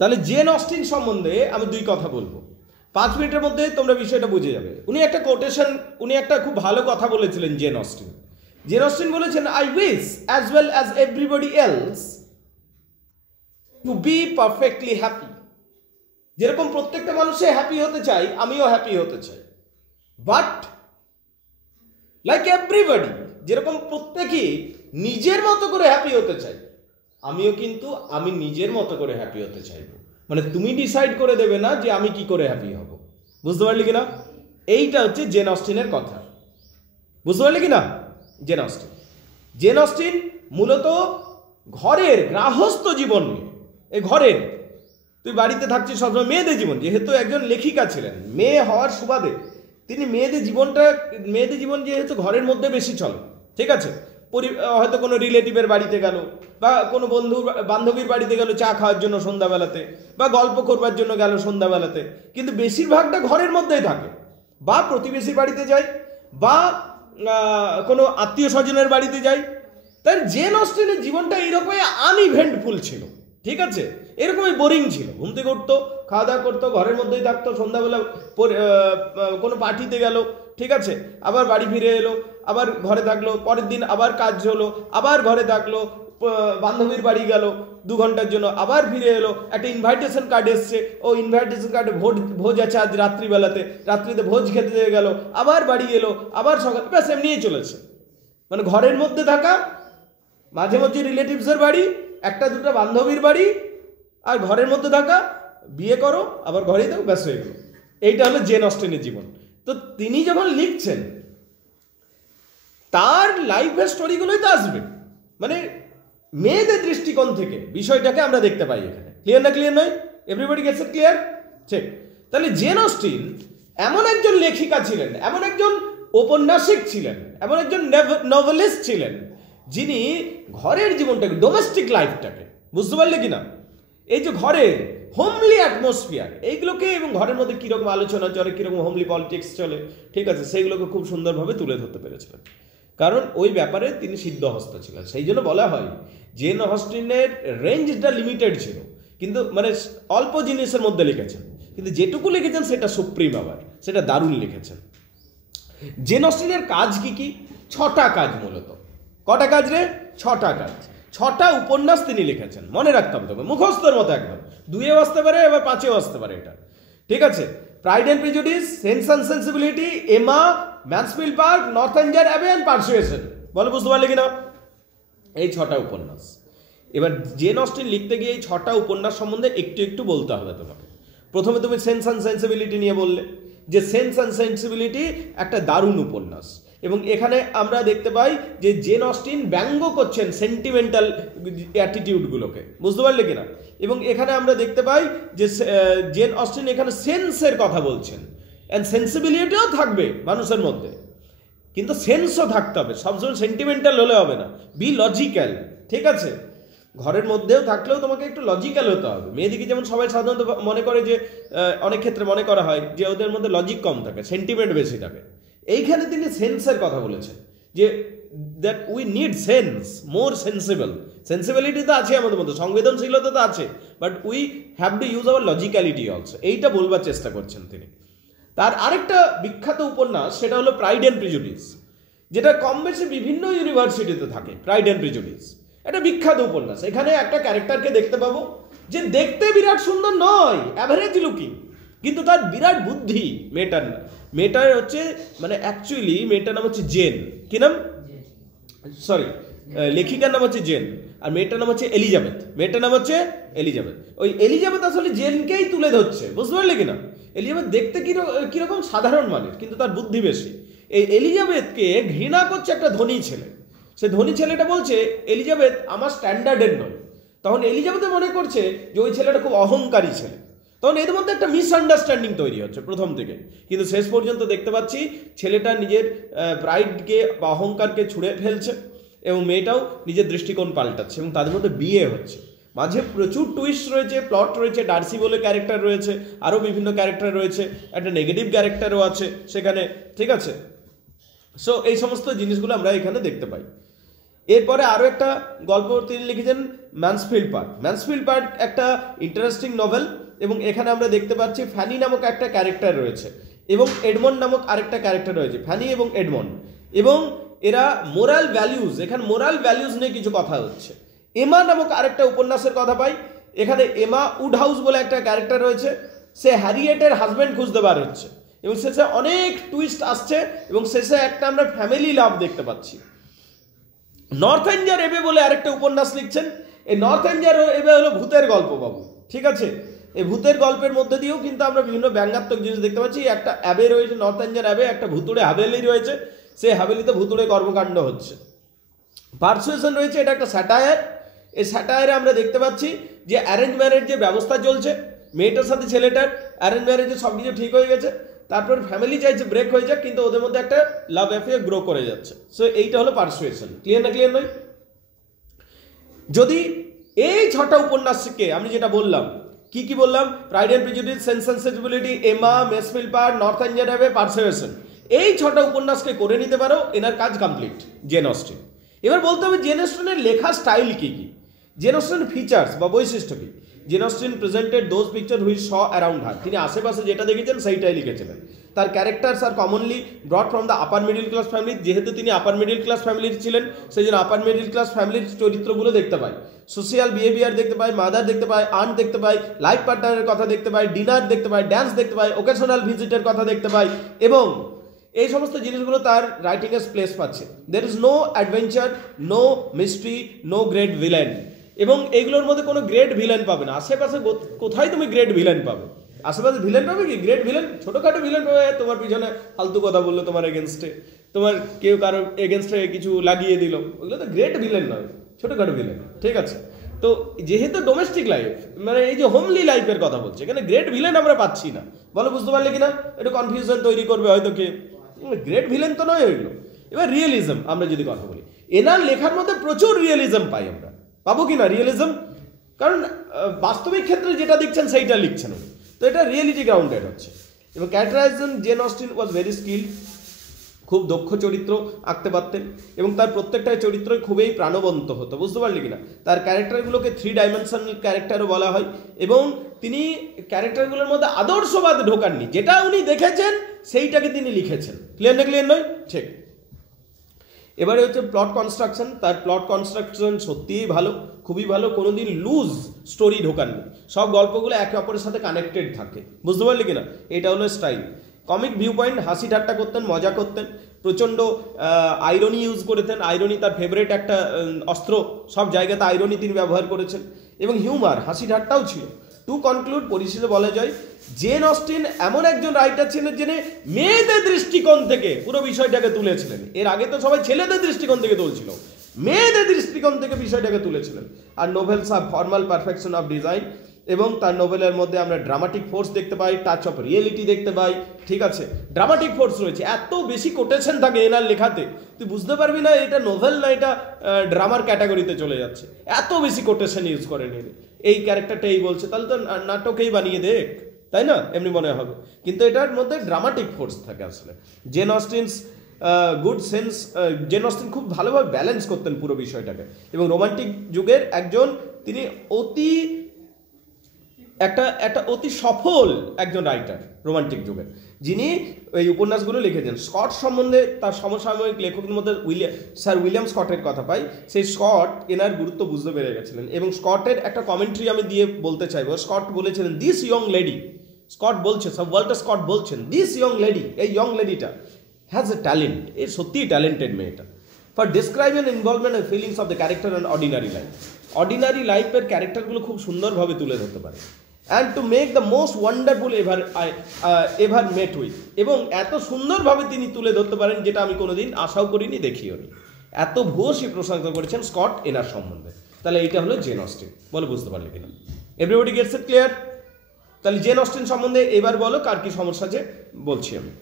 তাহলে Jane Austen সম্বন্ধে আমি দুই কথা বলবো, 5 মিনিটের মধ্যে তোমরা বিষয়টা বুঝে যাবে। উনি একটা খুব ভালো কথা বলেছিলেন জেন অস্টিন। জেন অস্টিন বলেছেন, I wish as well as everybody else to be perfectly happy. যেরকম প্রত্যেকটা মানুষে হ্যাপি হতে চাই, আমিও হ্যাপি হতে চাই, বাট লাইক এভরিবডি, যেরকম প্রত্যেকেই নিজের মতো করে হ্যাপি হতে চাই, আমিও কিন্তু আমি নিজের মতো করে হ্যাপি হতে চাইবো। মানে তুমি ডিসাইড করে দেবে না যে আমি কি করে হ্যাপি হব। বুঝতে পারলি কিনা? এইটা হচ্ছে জেন অস্টিনের কথা। বুঝতে পারলি কিনা? জেন অস্টিন মূলত ঘরের গৃহস্থ জীবন নিয়ে, এই ঘরের, তুই বাড়িতে থাকছিস সবসময়, মেয়েদের জীবন, যেহেতু একজন লেখিকা ছিলেন, মেয়ে হওয়ার সুবাদে তিনি মেয়েদের জীবন যেহেতু ঘরের মধ্যে বেশি চলে, ঠিক আছে, হয়তো কোনো রিলেটিভের বাড়িতে গেল, বা কোনো বান্ধবীর বাড়িতে গেল চা খাওয়ার জন্য সন্ধ্যাবেলাতে, বা গল্প করবার জন্য গেল সন্ধ্যাবেলাতে, কিন্তু বেশিরভাগটা ঘরের মধ্যেই থাকে, বা প্রতিবেশীর বাড়িতে যায়, বা কোনো আত্মীয় স্বজনের বাড়িতে যায়। তাই জেন অস্টিনের জীবনটা এইরকমই আনইভেন্টফুল ছিল, ঠিক আছে, এরকমই বোরিং ছিল। ঘুম থেকে উঠতো, খাওয়া দাওয়া করতো, ঘরের মধ্যেই থাকতো, সন্ধ্যাবেলা কোনো পার্টিতে গেল, ঠিক আছে, আবার বাড়ি ফিরে এলো, আবার ঘরে থাকলো, পরের দিন আবার কাজ হলো, আবার ঘরে থাকলো, বান্ধবীর বাড়ি গেল 2 ঘন্টার জন্য, আবার ফিরে এলো, একটা ইনভাইটেশন কার্ড এসছে, ও ইনভাইটেশন কার্ডে ভোজ আছে আজ রাত্রিতে ভোজ খেতে গেল, আবার বাড়ি এলো, আবার সকাল, ব্যাস এমনিই চলেছে। মানে ঘরের মধ্যে থাকা, মাঝে মধ্যে রিলেটিভসের বাড়ি, 1-2টা বান্ধবীর বাড়ি, আর ঘরের মধ্যে থাকা, বিয়ে করো, আবার ঘরেই থাকো, ব্যাস হয়ে গেল। এইটা হলো জেন অস্টিনের জীবন। তো তিনি যখন লিখছেন, তার লাইফের স্টোরিগুলোই তো আসবে, মানে মেয়েদের দৃষ্টিকোণ থেকে বিষয়টাকে আমরা দেখতে পাই এখানে। ক্লিয়ার না? ক্লিয়ার নয়? Everybody gets it clear? ঠিক। তাহলে জেন অস্টিন এমন একজন লেখিকা ছিলেন, এমন একজন ঔপন্যাসিক ছিলেন, এমন একজন নভেলিস্ট ছিলেন, যিনি ঘরের জীবনটাকে, ডোমেস্টিক লাইফটাকে, বুঝতে পারলে কিনা, এই যে ঘরের হোমলি অ্যাটমসফিয়ার, এইগুলোকে, এবং ঘরের মধ্যে কীরকম আলোচনা চলে, কীরকম হোমলি পলিটিক্স চলে, ঠিক আছে, সেইগুলোকে খুব সুন্দরভাবে তুলে ধরতে পেরেছিলেন। কারণ ওই ব্যাপারে তিনি সিদ্ধহস্ত ছিলেন। সেই জন্য বলা হয় জেন অস্টিনের রেঞ্জটা লিমিটেড ছিল, কিন্তু মানে অল্প জিনিসের মধ্যে লিখেছেন, কিন্তু যেটুকু লিখেছেন সেটা সুপ্রিম, আবার সেটা দারুণ লিখেছেন। জেন অস্টিনের কাজ কি? 6টা কাজ মূলত। কটা কাজ রে? 6টা কাজ। 6টা উপন্যাস তিনি লিখেছেন, মনে রাখতে হবে, মুখস্থের মতো একদম, 2-এও আসতে পারে, এবার 5-এও আসতে পারে এটা, ঠিক আছে। Pride and Prejudice, Sense and Sensibility, Emma, Mansfield Park, Northanger Abbey and Persuasion. বলো, বুঝতে পারলে কিনা? এই 6টা উপন্যাস। এবার জেন অস্টিন লিখতে গিয়ে এই 6টা উপন্যাস সম্বন্ধে একটু বলতে হবে তোমাকে। প্রথমে তুমি সেন্স অ্যান্ড সেন্সিবিলিটি নিয়ে বললে, যে সেন্স অ্যান্ড সেন্সিবিলিটি একটা দারুণ উপন্যাস, এবং এখানে আমরা দেখতে পাই যে জেন অস্টিন ব্যঙ্গ করছেন সেন্টিমেন্টাল অ্যাটিটিউডগুলোকে, বুঝতে পারলে কিনা। এবং এখানে আমরা দেখতে পাই যে জেন অস্টিন এখানে সেন্সের কথা বলছেন, অ্যান্ড সেন্সিবিলিটিও থাকবে মানুষের মধ্যে, কিন্তু সেন্সও থাকতে হবে, সবসময় সেন্টিমেন্টাল হলে হবে না, বি লজিক্যাল, ঠিক আছে। ঘরের মধ্যেও থাকলেও তোমাকে একটু লজিক্যাল হতে হবে। মেয়েদিকে যেমন সবাই সাধারণত মনে করে যে, অনেক ক্ষেত্রে মনে করা হয় যে ওদের মধ্যে লজিক কম থাকে, সেন্টিমেন্ট বেশি থাকে। এইখানে তিনি সেন্সের কথা বলেছেন, যে that we need sense, more sensible. Sensibility তো আছে আমাদের মধ্যে, সংবেদনশীলতা তো আছে, but we have to use our logicality also, এইটা বলবার চেষ্টা করছেন তিনি। তার আরেকটা বিখ্যাত উপন্যাস, সেটা হলো প্রাইড অ্যান্ড প্রেজুডিস, যেটা কম বেশি বিভিন্ন ইউনিভার্সিটিতে থাকে। প্রাইড অ্যান্ড প্রেজুডিস একটা বিখ্যাত উপন্যাস। এখানে একটা ক্যারেক্টারকে দেখতে পাবো, যে দেখতে বিরাট সুন্দর নয়, অ্যাভারেজ লুকিং, কিন্তু তার বিরাট বুদ্ধি। মেয়েটার হচ্ছে, মানে অ্যাকচুয়ালি মেয়েটার নাম হচ্ছে জেন। কি নাম? সরি, লেখিকার নাম হচ্ছে জেন, আর মেয়েটার নাম হচ্ছে এলিজাবেথ। ওই এলিজাবেথ আসলে জেনকেই তুলে ধরছে, বুঝতে পারলে কিনা। এলিজাবেথ দেখতে কিরকম সাধারণ মানের, কিন্তু তার বুদ্ধি বেশি। এই এলিজাবেথকে ঘৃণা করছে একটা ধনী ছেলে। সে ধনী ছেলেটা বলছে, এলিজাবেথ আমার স্ট্যান্ডার্ডের নয়। তখন এলিজাবেথ মনে করছে যে ওই ছেলেটা খুব অহংকারী ছেলে। তখন এদের মধ্যে একটা মিসআন্ডারস্ট্যান্ডিং তৈরি হচ্ছে প্রথম থেকে, কিন্তু শেষ পর্যন্ত দেখতে পাচ্ছি ছেলেটা নিজের প্রাইডকে বা অহংকারকে ছুঁড়ে ফেলছে, এবং মেয়েটাও নিজের দৃষ্টিকোণ পাল্টাচ্ছে, এবং তাদের মধ্যে বিয়ে হচ্ছে। মাঝে প্রচুর টুইস্ট রয়েছে, প্লট রয়েছে, ডার্সি বলে ক্যারেক্টার রয়েছে, আরও বিভিন্ন ক্যারেক্টার রয়েছে, একটা নেগেটিভ ক্যারেক্টারও আছে সেখানে, ঠিক আছে। সো এই সমস্ত জিনিসগুলো আমরা এখানে দেখতে পাই। এরপরে আরও একটা গল্প তিনি লিখেছেন, ম্যানসফিল্ড পার্ক একটা ইন্টারেস্টিং নভেল, এবং এখানে আমরা দেখতে পাচ্ছি ফ্যানি নামক একটা ক্যারেক্টার রয়েছে এবং এডমন্ড নামক আরেকটা ক্যারেক্টার রয়েছে, ফ্যানি এবং এডমন্ড, এবং এরা মোরাল ভ্যালিউজ, এখানে মোরাল ভ্যালিউজ নিয়ে কিছু কথা হচ্ছে। এমা নামক আরেকটা উপন্যাসের কথা পাই, এখানে এমা উডহাউস বলে একটা ক্যারেক্টার রয়েছে, সে হ্যারিয়েটের হাজব্যান্ড খুঁজতে বার হচ্ছে এবং শেষে অনেক টুইস্ট আসছে এবং শেষে একটা আমরা ফ্যামিলি লাভ দেখতে পাচ্ছি। নর্থেঞ্জার এবে বলে আরেকটা উপন্যাস লিখছেন, এই নর্থেঞ্জার এবে হলো ভূতের গল্প বাবু, ঠিক আছে। এই ভূতের গল্পের মধ্যে দিয়েও কিন্তু আমরা বিভিন্ন ব্যঙ্গাত্মক জিনিস দেখতে পাচ্ছি। একটা অ্যাবে রয়েছে, নর্থেঞ্জার অ্যাবে, একটা ভুতুড়ে হাভেলি রয়েছে, সেই হাভেলিতে ভুতুড়ে কর্মকাণ্ড হচ্ছে। পারসুয়েশন রয়েছে, এটা একটা স্যাটায়ার। এই স্যাটায়ারে আমরা দেখতে পাচ্ছি যে অ্যারেঞ্জ ম্যারেজ যে ব্যবস্থা চলছে, মেয়েটার সাথে ছেলেটার অ্যারেঞ্জ ম্যারেজে সব কিছু ঠিক হয়ে গেছে, তারপর ফ্যামিলি চাইছে ব্রেক হয়ে যাক, কিন্তু ওদের মধ্যে একটা লাভ অ্যাফেয়ার গ্রো করে যাচ্ছে। সো এইটা হলো পারসুয়েশন। ক্লিয়ার না ক্লিয়ার নয়? যদি এই 6টা উপন্যাসকে আমি যেটা বললাম, কি কি বললাম, Pride and Prejudice, Sense and Sensibility, Emma, Mansfield Park, Northanger Abbey, Persuasion, এই 6টা উপন্যাসকে করে নিতে পারো, এনার কাজ কমপ্লিট জেন অস্টিন। এবার বলতে হবে জেন অস্টিনের লেখা স্টাইল কি কি, জেন অস্টিনের ফিচার্স বা বৈশিষ্ট্য কি। Jane Austen presented those picture which saw around her, তিনি আশেপাশে যেটা দেখেছেন সেইটাই লিখেছিলেন। তার characters are commonly brought from the upper middle class family, যেহেতু তিনি আপার মিডিল ক্লাস ফ্যামিলির ছিলেন সেই জন্য আপার মিডিল ক্লাস ফ্যামিলির চরিত্রগুলো দেখতে পাই, সোশিয়াল বিহেভিয়ার দেখতে পাই, মাদার দেখতে পাই, আন্ট দেখতে পাই, লাইফ পার্টনারের কথা দেখতে পাই, ডিনার দেখতে পাই, ড্যান্স দেখতে পাই, ওকেশনাল ভিজিটের কথা দেখতে পাই, এবং এই সমস্ত জিনিসগুলো তার রাইটিংয়ে প্লেস পাচ্ছে। There is no adventure, no mystery, no great villain, এবং এইগুলোর মধ্যে কোনো গ্রেট ভিলেন পাবে না। আশেপাশে কোথায় তুমি গ্রেট ভিলেন পাবে? আশেপাশে ভিলেন পাবে কি? গ্রেট ভিলেন ছোটোখাটো ভিলেন পাবে, তোমার পিছনে ফালতু কথা বললো তোমার এগেনস্টে, তোমার কেউ কারো এগেনস্টে কিছু লাগিয়ে দিল, ওগুলো তো গ্রেট ভিলেন নয়, ছোটোখাটো ভিলেন, ঠিক আছে। তো যেহেতু ডোমেস্টিক লাইফ, মানে এই যে হোমলি লাইফের কথা বলছে, এখানে গ্রেট ভিলেন আমরা পাচ্ছি না। বলো বুঝতে পারলে কিনা? একটু কনফিউশন তৈরি করবে হয়তো কে, গ্রেট ভিলেন তো নয় ওইগুলো। এবার রিয়েলিজম আমরা যদি কথা বলি, এনার লেখার মধ্যে প্রচুর রিয়েলিজম পাই আমরা, পাবো কি না রিয়েলিজম? কারণ বাস্তবিক ক্ষেত্রে যেটা দেখছেন সেইটা লিখছেন, তো এটা রিয়েলিটি গ্রাউন্ডেড হচ্ছে। এবং characterization, Jane Austen was very skilled, খুব দক্ষ চরিত্র আঁকতে পারতেন এবং তার প্রত্যেকটা চরিত্রই খুবই প্রাণবন্ত হতো, বুঝতে পারলি কিনা। তার ক্যারেক্টারগুলোকে 3 ডাইমেনশনাল ক্যারেক্টারও বলা হয়, এবং তিনি ক্যারেক্টারগুলোর মধ্যে আদর্শবাদ ঢোকাননি, যেটা উনি দেখেছেন সেইটাকে তিনি লিখেছেন। ক্লিয়ার না ক্লিয়ার নয়? ঠিক। এবারে হচ্ছে প্লট কনস্ট্রাকশন। তার প্লট কনস্ট্রাকশন সত্যিই ভালো, খুবই ভালো, কোনোদিন লুজ স্টোরি ঢোকাননি, সব গল্পগুলো একে অপরের সাথে কানেক্টেড থাকে, বুঝতে পারলি কিনা। এটা হলো স্টাইল। কমিক ভিউ পয়েন্ট, হাসি ঠাট্টা করতেন, মজা করতেন, প্রচণ্ড আইরনি ইউজ করেছেন, আইরনি তার ফেভারিট একটা অস্ত্র, সব জায়গাতে আইরনি তিনি ব্যবহার করেছেন, এবং হিউমার, হাসি ঠাট্টাও ছিল। টু কনক্লুড, পরিশেষে বলা যায় জেন অস্টিন এমন একজন রাইটার ছিলেন যিনি মেয়েদের দৃষ্টিকোণ থেকে পুরো বিষয়টাকে তুলেছিলেন। এর আগে তো সবাই ছেলেদের দৃষ্টিকোণ থেকে তুলছিল, মেয়েদের দৃষ্টিকোণ থেকে বিষয়টাকে তুলেছিলেন। আর নোভেলস আর ফর্মাল পারফেকশন অফ ডিজাইন, এবং তার নোভেলের মধ্যে আমরা ড্রামাটিক ফোর্স দেখতে পাই, টাচ অফ রিয়েলিটি দেখতে পাই, ঠিক আছে। ড্রামাটিক ফোর্স রয়েছে, এত বেশি কোটেশন থাকে এনার লেখাতে, তুই বুঝতে পারবি না এটা নোভেল না এটা ড্রামার ক্যাটাগরিতে চলে যাচ্ছে, এত বেশি কোটেশন ইউজ করে নিয়ে। এই ক্যারেক্টারটা এই বলছে, তাহলে তো নাটকেই বানিয়ে দেখ, তাই না? এমনি মনে হবে, কিন্তু এটার মধ্যে ড্রামাটিক ফোর্স থাকে আসলে। Jane Austen's good sense, Jane Austen খুব ভালোভাবে ব্যালেন্স করতেন পুরো বিষয়টাকে, এবং রোমান্টিক যুগের একজন তিনি একটা অতি সফল একজন রাইটার রোমান্টিক যুগের, যিনি এই উপন্যাসগুলো লিখেছেন। স্কট সম্বন্ধে তার সমসাময়িক লেখকদের মধ্যে স্যার উইলিয়াম স্কটের কথা পাই। সেই স্কট এনার গুরুত্ব বুঝতে পেরে গেছিলেন, এবং স্কটের একটা কমেন্ট্রি আমি দিয়ে বলতে চাইবো। স্কট বলেছিলেন, দিস ইয়ং লেডি, স্কট বলছে, সব ওয়াল্টার স্কট বলছেন, দিস ইয়ং লেডি, এই ইয়ং লেডিটা হ্যাজ এ ট্যালেন্ট, এ সত্যিই ট্যালেন্টেড মেয়েটা, for describe and involvement and feelings of the character and ordinary life. Ordinary লাইফের ক্যারেক্টারগুলো খুব সুন্দরভাবে তুলে ধরতে পারে, and to make the most wonderful ever mate with, এবং এত সুন্দরভাবে তিনি তুলে ধরতে পারেন যেটা আমি কোনোদিন আশাও করিনি, দেখিও নি। এত ভূয়সী প্রশংসা করেছেন স্কট এনার সম্বন্ধে। তাহলে এইটা হলো জেন অস্টিন, বলো বুঝতে পারলে কিনা? Everybody gets it clear? তাহলে জেন অস্টিন সম্বন্ধে এবার বলো কার কি সমস্যা আছে বলছি আমি।